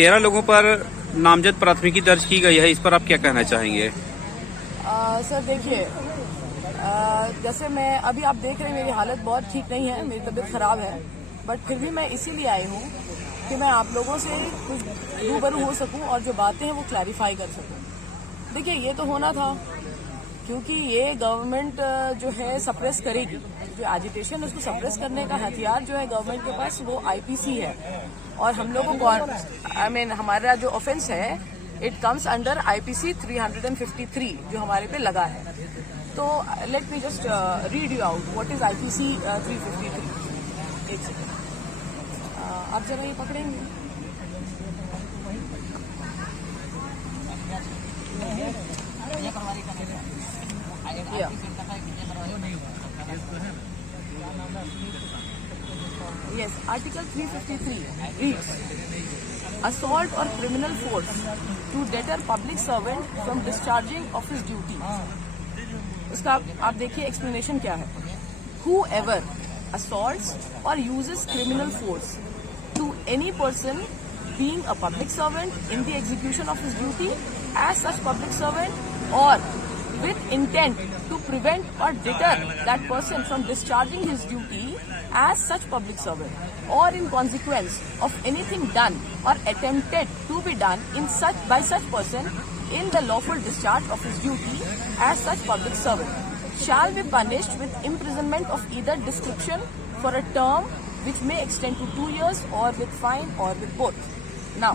13 लोगों पर नामजद प्राथमिकी दर्ज की गई है, इस पर आप क्या कहना चाहेंगे? सर देखिए, जैसे मैं अभी आप देख रहे हैं मेरी हालत बहुत ठीक नहीं है, मेरी तबीयत खराब है, बट फिर भी मैं इसीलिए आई हूँ कि मैं आप लोगों से कुछ रूबरू हो सकूँ और जो बातें हैं वो क्लैरिफाई कर सकूँ। देखिए, ये तो होना था क्योंकि ये गवर्नमेंट जो है सप्रेस करेगी, जो एजिटेशन उसको सप्रेस करने का हथियार जो है गवर्नमेंट के पास वो आईपीसी है, और हम लोगों को हमारा जो ऑफेंस है इट कम्स अंडर आईपीसी 353 जो हमारे पे लगा है। तो let me just read you out what is IPC 353। एक सेकेंड, आप जरा ये पकड़ेंगे। Yes, Article 353 reads, assault or criminal force to deter public servant from discharging of his duties. इसका आप देखिए एक्सप्लेनेशन क्या है। Whoever assaults or uses criminal force to any person being a public servant in the execution of his duty as such public servant or with intent to prevent or deter that person from discharging his duty as such public servant or in consequence of anything done or attempted to be done by such person in the lawful discharge of his duty as such public servant shall be punished with imprisonment of either description for a term which may extend to 2 years or with fine or with both. Now,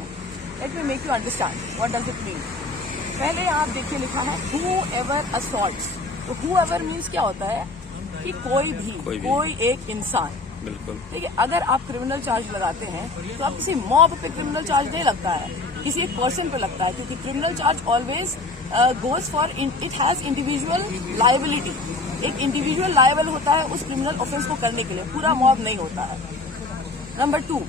let me make you understand what does it mean. पहले आप देखिए लिखा है whoever assaults। तो whoever means क्या होता है कि कोई एक इंसान। बिल्कुल। ठीक है, अगर आप क्रिमिनल चार्ज लगाते हैं तो आप किसी मॉब पे क्रिमिनल चार्ज नहीं लगता है, किसी एक पर्सन पे लगता है, क्योंकि criminal charge always goes for it has individual liability. एक इंडिविजुअल लायबल होता है उस क्रिमिनल ऑफेंस को करने के लिए, पूरा मॉब नहीं होता है। नंबर 2,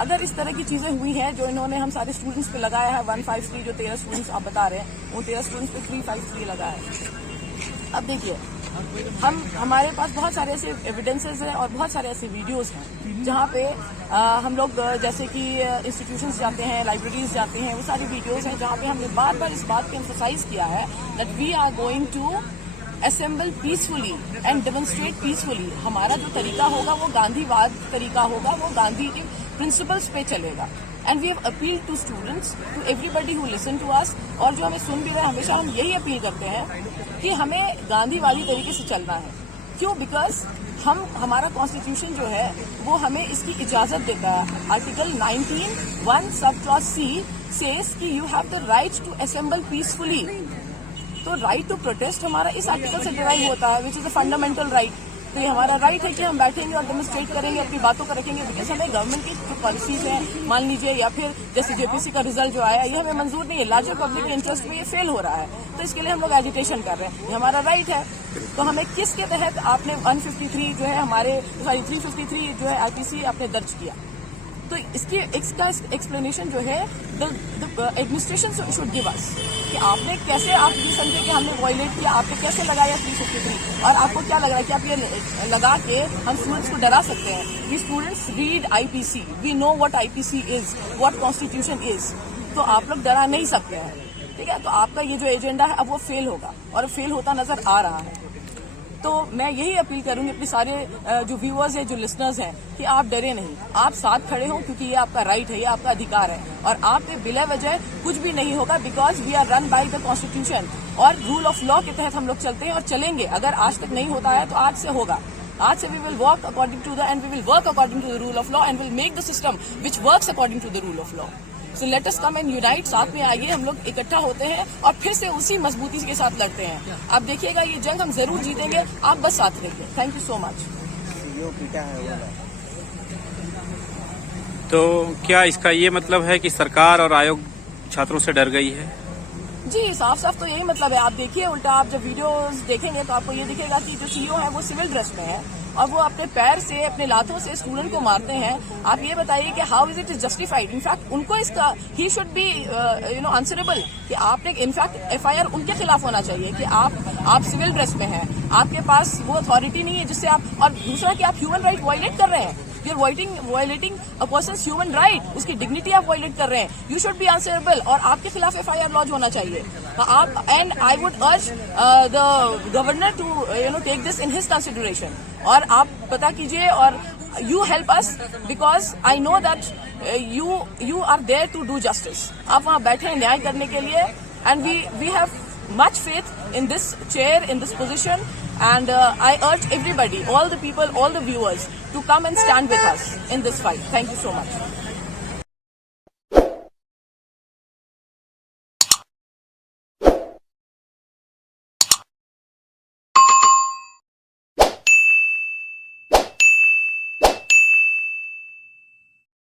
अगर इस तरह की चीजें हुई हैं जो इन्होंने हम सारे स्टूडेंट्स पे लगाया है 153, जो 13 स्टूडेंट्स आप बता रहे हैं वो 13 स्टूडेंट्स पे 353 लगा है। अब देखिए, हमारे पास बहुत सारे ऐसे एविडेंसेस हैं और बहुत सारे ऐसे वीडियोस हैं जहाँ पे हम लोग जैसे कि इंस्टीट्यूशंस जाते हैं, लाइब्रेरीज जाते हैं, वो सारी वीडियोस हैं जहाँ पे हमने बार बार इस बात पे एम्फसाइज किया है that we are going to assemble peacefully and demonstrate peacefully. हमारा जो तरीका होगा वो गांधीवाद तरीका होगा, वो गांधी के प्रिंसिपल्स पे चलेगा। And we have appeal to students, to everybody who listen to us, और जो हमें सुन भी रहे हमेशा हम यही अपील करते हैं कि हमें गांधीवादी तरीके से चलना है। क्यों? बिकॉज हमारा कॉन्स्टिट्यूशन जो है वो हमें इसकी इजाजत देता है। Article 19(1) sub clause C says कि you have the right to assemble peacefully. तो राइट टू प्रोटेस्ट हमारा इस आर्टिकल से डिराइव होता है, which is a fundamental right. तो ये हमारा राइट है कि हम बैठेंगे और डेमोन्स्ट्रेट करेंगे, अपनी बातों को रखेंगे, बिकॉज हमें गवर्नमेंट की जो पॉलिसीज हैं, मान लीजिए, या फिर जैसे जेपीसी का रिजल्ट जो आया ये हमें मंजूर नहीं है, लार्जर पब्लिक इंटरेस्ट में ये फेल हो रहा है, तो इसके लिए हम लोग एजिटेशन कर रहे हैं, ये हमारा राइट है। तो हमें किसके तहत आपने 153 जो है हमारे 353 जो है आईपीसी आपने दर्ज किया, तो इसका एक्सप्लेनेशन जो है the administration should give us कि आपने कैसे, आप ये समझे कि हमने वॉयलेट किया, आपने कैसे लगाया 353, और आपको क्या लग रहा है कि आप ये लगा के हम स्टूडेंट्स को डरा सकते हैं। We students read IPC, we know what IPC is, what constitution is, तो आप लोग डरा नहीं सकते हैं। ठीक है, तो आपका ये जो एजेंडा है अब वो फेल होगा, और फेल होता नजर आ रहा है। तो मैं यही अपील करूंगी अपने सारे जो व्यूअर्स हैं, जो लिसनर्स हैं, कि आप डरे नहीं, आप साथ खड़े हो, क्योंकि ये आपका राइट है, ये आपका अधिकार है, और आप पे बिला वजह कुछ भी नहीं होगा, because we are run by the constitution और रूल ऑफ लॉ के तहत हम लोग चलते हैं और चलेंगे। अगर आज तक नहीं होता है तो आज से होगा, आज से we will work according to the and we will work according to the rule of law and will make the system which works according to the rule of law. So let us come and unite, साथ में आइए, हम लोग इकट्ठा होते हैं और फिर से उसी मजबूती के साथ लड़ते हैं। आप देखिएगा ये जंग हम जरूर जीतेंगे, आप बस साथ रहिए। Thank you so much. तो क्या इसका ये मतलब है कि सरकार और आयोग छात्रों से डर गई है? जी, साफ साफ तो यही मतलब है। आप देखिए, उल्टा आप जब वीडियोस देखेंगे तो आपको ये दिखेगा कि जो सीईओ है वो सिविल ड्रेस में है और वो अपने पैर से, अपने लातों से स्टूडेंट को मारते हैं। आप ये बताइए कि how is it justified? In fact उनको इसका ही शुड बी आंसरेबल कि आपने इनफैक्ट एफआईआर उनके खिलाफ होना चाहिए कि आप सिविल ड्रेस में हैं, आपके पास वो अथॉरिटी नहीं है जिससे आप, और दूसरा कि आप ह्यूमन राइट वायलेट कर रहे हैं। We are violating a person's human right, उसकी डिग्निटी आप वायलेट कर रहे हैं, यू शुड बी आंसरेबल और आपके खिलाफ FIR लॉन्च होना चाहिए। आप and I would urge the governor to take this in his consideration, और आप पता कीजिए और you help us because I know that you are there to do justice. आप वहाँ बैठे हैं न्याय करने के लिए, and we have much faith in this chair, in this position, and I urge everybody, all the people, all the viewers to come and stand with us in this fight. Thank you so much.